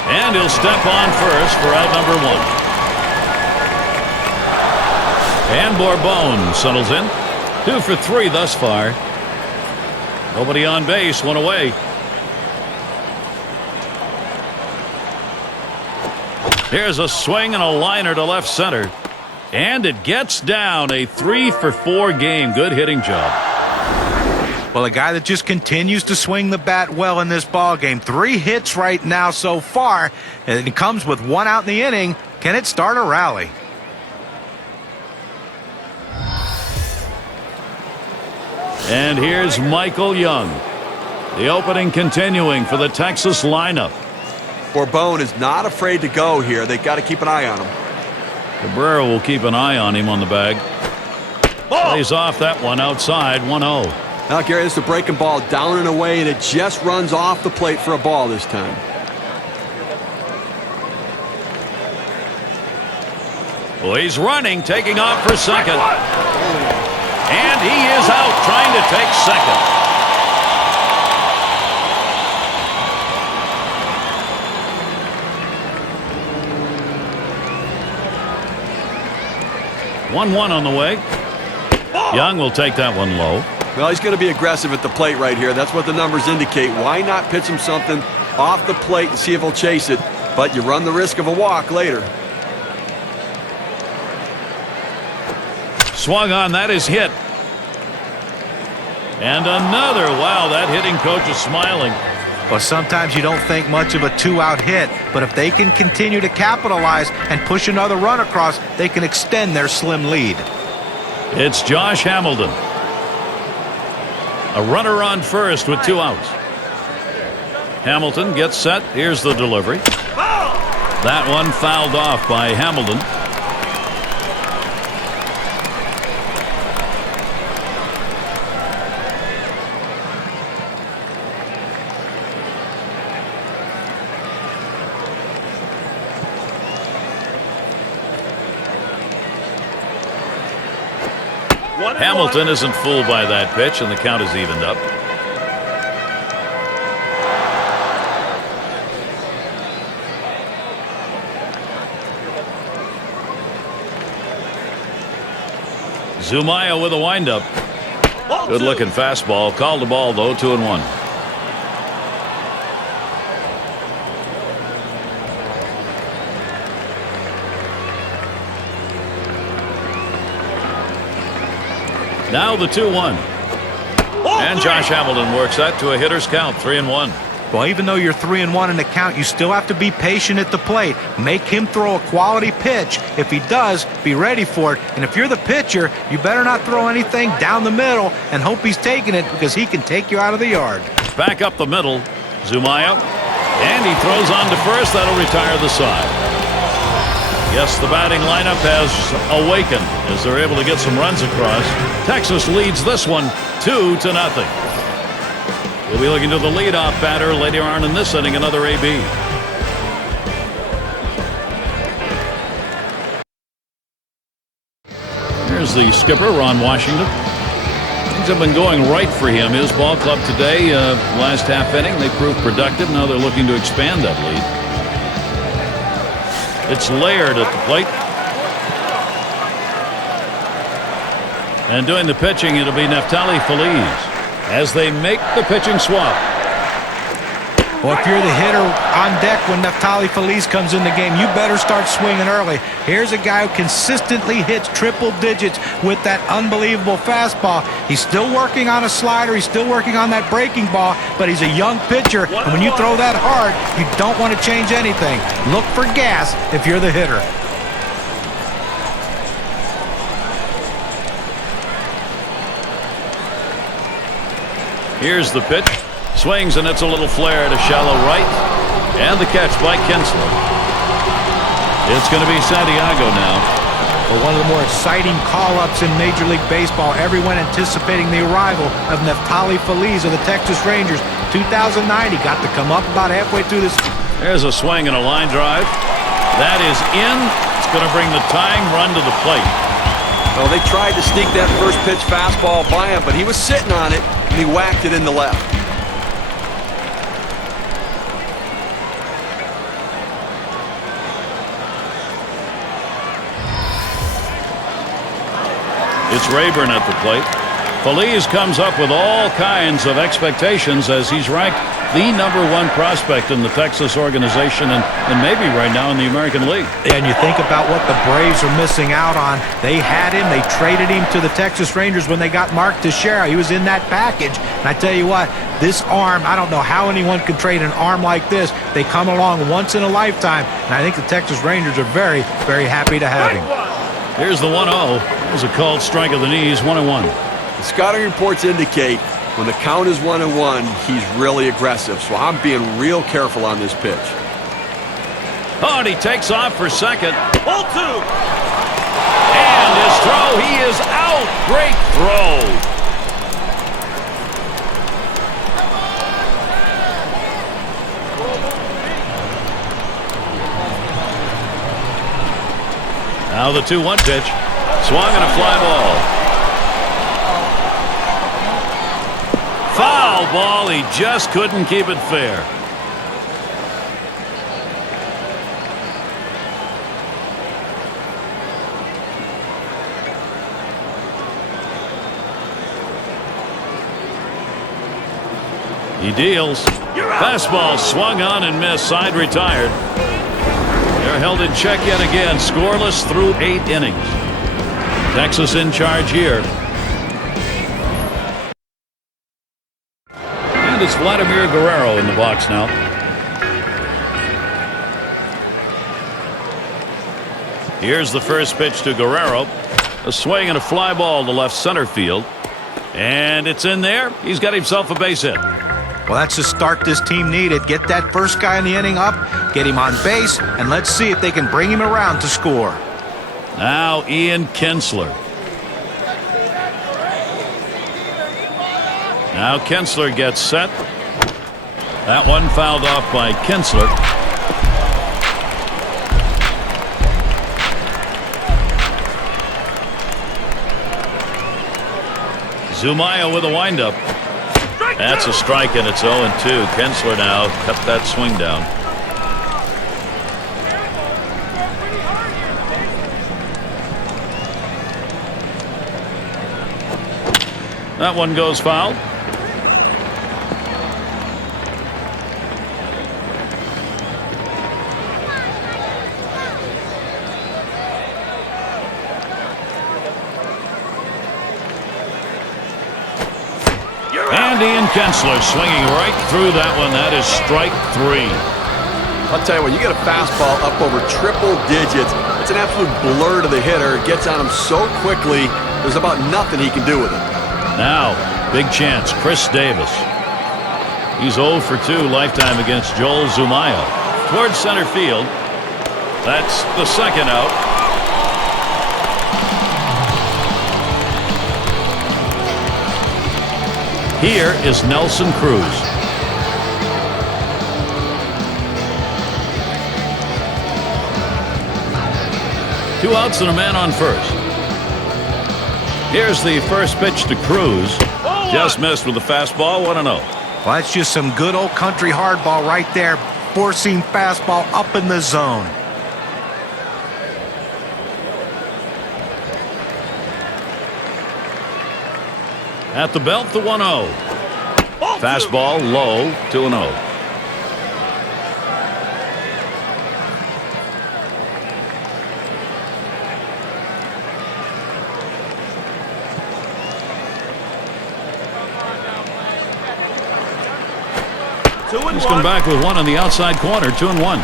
And he'll step on first for out number 1. And Bourbon settles in. 2 for 3 thus far. Nobody on base, 1 away. Here's a swing and a liner to left center. And it gets down. A 3 for 4 game. Good hitting job. Well, a guy that just continues to swing the bat well in this ball game. 3 hits right now so far, and it comes with 1 out in the inning. Can it start a rally? And here's Michael Young. The opening continuing for the Texas lineup. Bourbon is not afraid to go here. They've got to keep an eye on him. Cabrera will keep an eye on him on the bag. Plays off that one outside, 1-0. Now, Gary, this is a breaking ball down and away, and it just runs off the plate for a ball this time. Well, he's running, taking off for second. And he is out trying to take second. One on the way. Young will take that one low. Well, he's going to be aggressive at the plate right here. That's what the numbers indicate. Why not pitch him something off the plate and see if he'll chase it? But you run the risk of a walk later. Swung on, that is hit. And another. Wow, that hitting coach is smiling. Well, sometimes you don't think much of a 2-out hit, but if they can continue to capitalize and push another run across, they can extend their slim lead. It's Josh Hamilton. A runner on first with 2 outs. Hamilton gets set. Here's the delivery. That one fouled off by Hamilton. Hamilton isn't fooled by that pitch, and the count is evened up. Zumaya with a windup. Good looking fastball. Called the ball though, 2-1. Now the 2-1. And Josh Hamilton works that to a hitter's count, 3-1. Well, even though you're 3-1 in the count, you still have to be patient at the plate. Make him throw a quality pitch. If he does, be ready for it. And if you're the pitcher, you better not throw anything down the middle and hope he's taking it, because he can take you out of the yard. Back up the middle, Zumaya. And he throws on to first. That'll retire the side. Yes, the batting lineup has awakened as they're able to get some runs across. Texas leads this one 2-0. We'll be looking to the leadoff batter later on in this inning, another AB. Here's the skipper, Ron Washington. Things have been going right for him. His ball club today, last half inning, they proved productive. Now they're looking to expand that lead. It's Laird at the plate. And doing the pitching, it'll be Neftali Feliz as they make the pitching swap. Well, if you're the hitter on deck when Neftali Feliz comes in the game, you better start swinging early. Here's a guy who consistently hits triple digits with that unbelievable fastball. He's still working on a slider. He's still working on that breaking ball, but he's a young pitcher, and when you throw that hard, you don't want to change anything. Look for gas if you're the hitter. Here's the pitch. Swings, and it's a little flare to shallow right. And the catch by Kinsler. It's going to be Santiago now. Well, one of the more exciting call-ups in Major League Baseball. Everyone anticipating the arrival of Neftali Feliz of the Texas Rangers. 2009, he got to come up about halfway through this. There's a swing and a line drive. That is in. It's going to bring the tying run to the plate. Well, they tried to sneak that first pitch fastball by him, but he was sitting on it, and he whacked it in the left. It's Rayburn at the plate. Feliz comes up with all kinds of expectations as he's ranked the #1 prospect in the Texas organization and maybe right now in the American League. And you think about what the Braves are missing out on. They had him. They traded him to the Texas Rangers when they got Mark Teixeira. He was in that package. And I tell you what, this arm, I don't know how anyone could trade an arm like this. They come along once in a lifetime. And I think the Texas Rangers are very, very happy to have him. Here's the 1-0. It was a called strike of the knees, 1-1. The scouting reports indicate when the count is 1-1, he's really aggressive. So I'm being real careful on this pitch. Oh, and he takes off for second. Ball 2. And his throw, he is out. Great throw. Now the 2-1 pitch. Swung and a fly ball. Foul ball. He just couldn't keep it fair. He deals. Fastball swung on and missed. Side retired. They're held in check yet again. Scoreless through 8 innings. Texas in charge here. And it's Vladimir Guerrero in the box now. Here's the first pitch to Guerrero. A swing and a fly ball to left center field. And it's in there. He's got himself a base hit. Well, that's the start this team needed. Get that first guy in the inning up, get him on base, and let's see if they can bring him around to score. Now Ian Kinsler. Now Kinsler gets set. That one fouled off by Kinsler. Zumaya with a windup. That's a strike, and it's 0-2. Kinsler now cut that swing down. That one goes foul. Ian Kinsler swinging right through that one. That is strike 3. I'll tell you what, you get a fastball up over triple digits. It's an absolute blur to the hitter. It gets on him so quickly, there's about nothing he can do with it. Now, big chance, Chris Davis. He's 0 for 2 lifetime against Joel Zumaya. Towards center field. That's the second out. Here is Nelson Cruz. Two outs and a man on first. Here's the first pitch to Cruz. Just missed with the fastball, 1-0. Well, that's just some good old country hardball right there. Four-seam fastball up in the zone. At the belt, the 1-0. Fastball low, 2-0. He's come back with one on the outside corner, 2-1.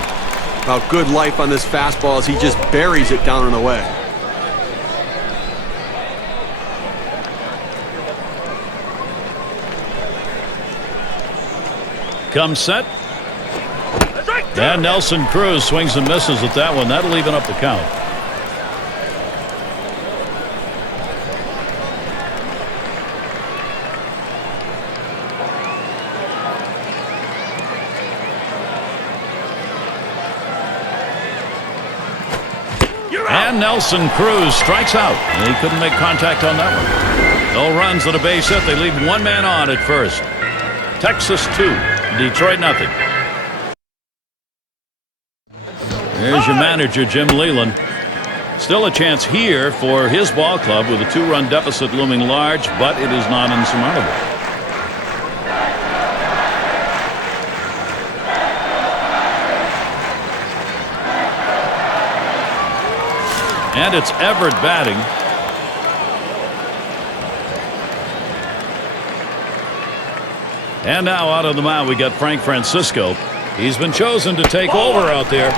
About good life on this fastball as he just buries it down and away. Comes set. And Nelson Cruz swings and misses at that one. That'll even up the count. And Nelson Cruz strikes out. And he couldn't make contact on that one. No runs and a base hit. They leave one man on at first. Texas 2, Detroit nothing. There's your manager, Jim Leyland. Still a chance here for his ball club with a 2-run deficit looming large, but it is not insurmountable. And it's Everett batting. And now out of the mound we got Frank Francisco. He's been chosen to take over out there.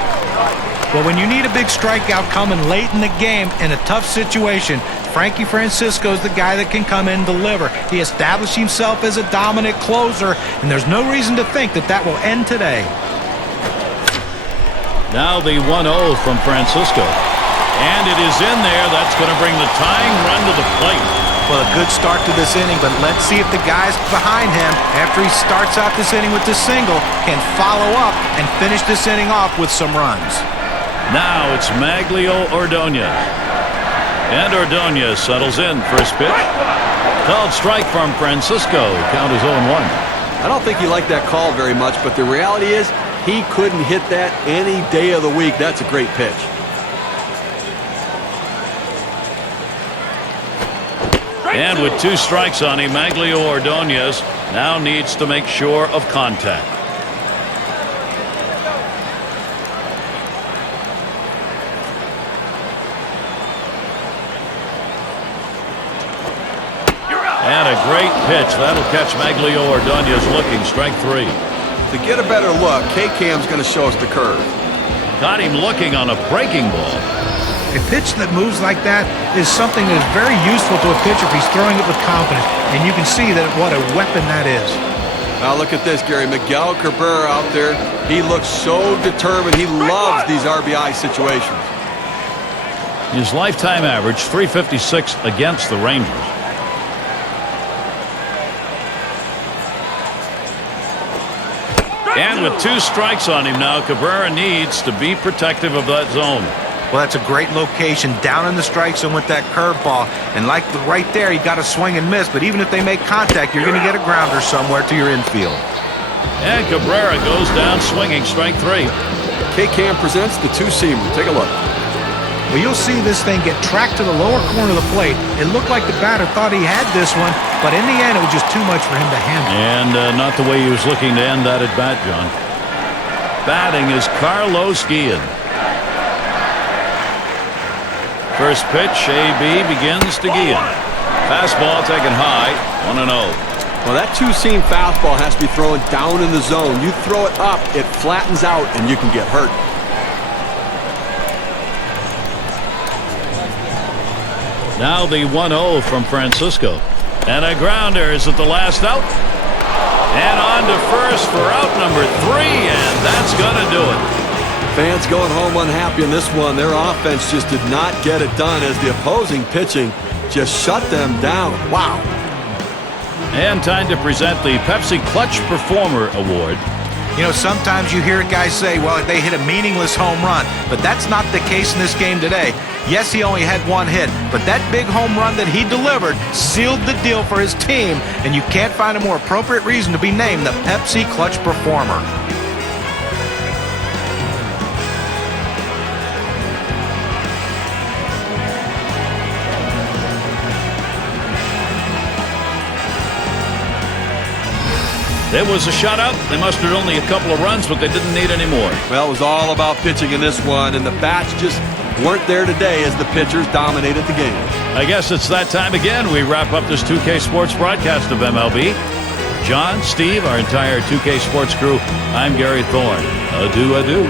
Well, when you need a big strikeout coming late in the game in a tough situation, Frankie Francisco is the guy that can come in and deliver. He established himself as a dominant closer, and there's no reason to think that that will end today. Now the 1-0 from Francisco. And it is in there. That's going to bring the tying run to the plate. Well, a good start to this inning, but let's see if the guys behind him, after he starts out this inning with the single, can follow up and finish this inning off with some runs. Now it's Maglio Ordonez. And Ordonez settles in. First pitch. Called strike from Francisco. Count is 0-1. I don't think he liked that call very much, but the reality is he couldn't hit that any day of the week. That's a great pitch. And with 2 strikes on him, Maglio Ordonez now needs to make sure of contact. And a great pitch. That'll catch Maglio Ordonez looking. Strike 3. To get a better look, K-Cam's going to show us the curve. Got him looking on a breaking ball. A pitch that moves like that is something that is very useful to a pitcher if he's throwing it with confidence. And you can see that what a weapon that is. Now look at this, Gary. Miguel Cabrera out there. He looks so determined. He loves these RBI situations. His lifetime average, 356 against the Rangers. And with 2 strikes on him now, Cabrera needs to be protective of that zone. Well, that's a great location down in the strike zone with that curveball. And like right there, you got to swing and miss. But even if they make contact, you're going to get a grounder somewhere to your infield. And Cabrera goes down swinging. Strike 3. K-Cam presents the 2-seamer. Take a look. Well, you'll see this thing get tracked to the lower corner of the plate. It looked like the batter thought he had this one, but in the end, it was just too much for him to handle. And not the way he was looking to end that at bat, John. Batting is Carlos Guillen. First pitch, AB begins to Guillen. Fastball taken high, 1-0. Well, that two-seam fastball has to be thrown down in the zone. You throw it up, it flattens out, and you can get hurt. Now the 1-0 from Francisco. And a grounder is at the last out. And on to first for out number 3, and that's going to do it. Fans going home unhappy in this one. Their offense just did not get it done as the opposing pitching just shut them down. Wow. And time to present the Pepsi Clutch Performer Award. You know, sometimes you hear guys say, well, they hit a meaningless home run, but that's not the case in this game today. Yes, he only had one hit, but that big home run that he delivered sealed the deal for his team, and you can't find a more appropriate reason to be named the Pepsi Clutch Performer. It was a shutout. They mustered only a couple of runs, but they didn't need any more. Well, it was all about pitching in this one, and the bats just weren't there today as the pitchers dominated the game. I guess it's that time again. We wrap up this 2K Sports broadcast of MLB. John, Steve, our entire 2K Sports crew, I'm Gary Thorne. Adieu, adieu.